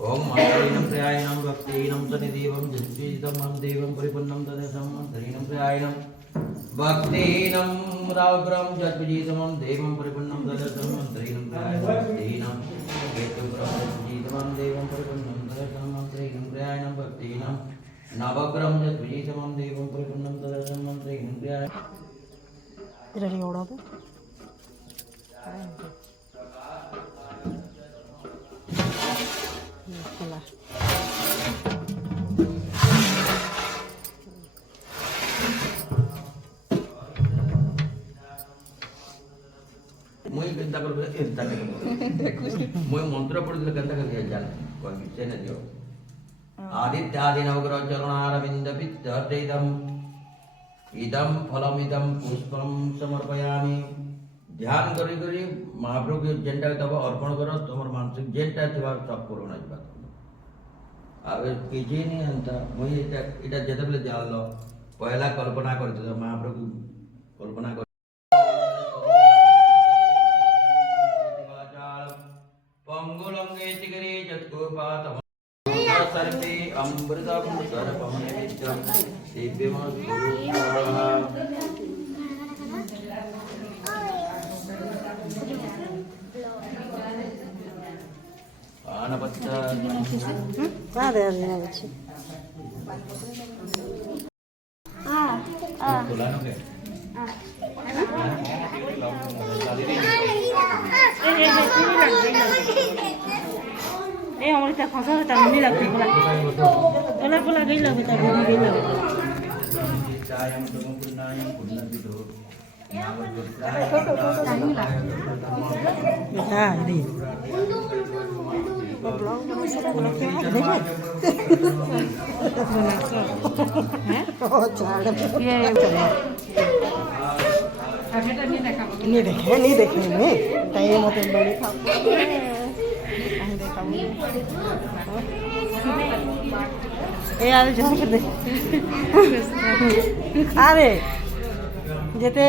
ओम मंत्रीनं प्रयायनं भक्तीनं सनिदेवं जन्मजीतं मम देवं परिपूर्णं तदेशं मंत्रीनं प्रयायनं भक्तीनं रावग्रं जन्मजीतं मम देवं परिपूर्णं तदेशं मंत्रीनं प्रयायनं भक्तीनं जन्मजीतं मम देवं परिपूर्णं तदेशं मंत्रीनं प्रयायनं भक्तीनं नवग्रं जन्मजीतं मम देवं परिपूर्णं तदेशं मंत्रीनं प्रयायनं इधर ही उड़ा दो मुई गंदा कर इतना मुई मंत्र पढ़ दिले गंदा कर दिया जान कोई विषय न दियो आदित्यादि नवग्रह चरणारविंद विद्यतेदम इदम फलमिदम पुष्पम समर्पयामि ध्यान करी करी महाप्रभु के जेंटा तब अर्पण करो तुमर मानसिक जेंटा थिबा सब पूर्ण होइबा आबे किछि नहीं अंता मुई एटा जेतबले जानलो पहला कल्पना करते महाप्रभु कल्पना कर पंगुलंगे चिगरे जत्कोपातम सर्वे अमृतम सर्वमने विद्यम दिव्यमस्तु आना बच्चा दे बच्चे तुलानो के हमारे क्या फंसा होता है नहीं लगती बोला बोला बोला गई लगे तो गई लगे चायम तुम पुन्नायम पुन्नबिदो हाँ दी नहीं देखे नहीं टाइम होते बड़ी अरे जेते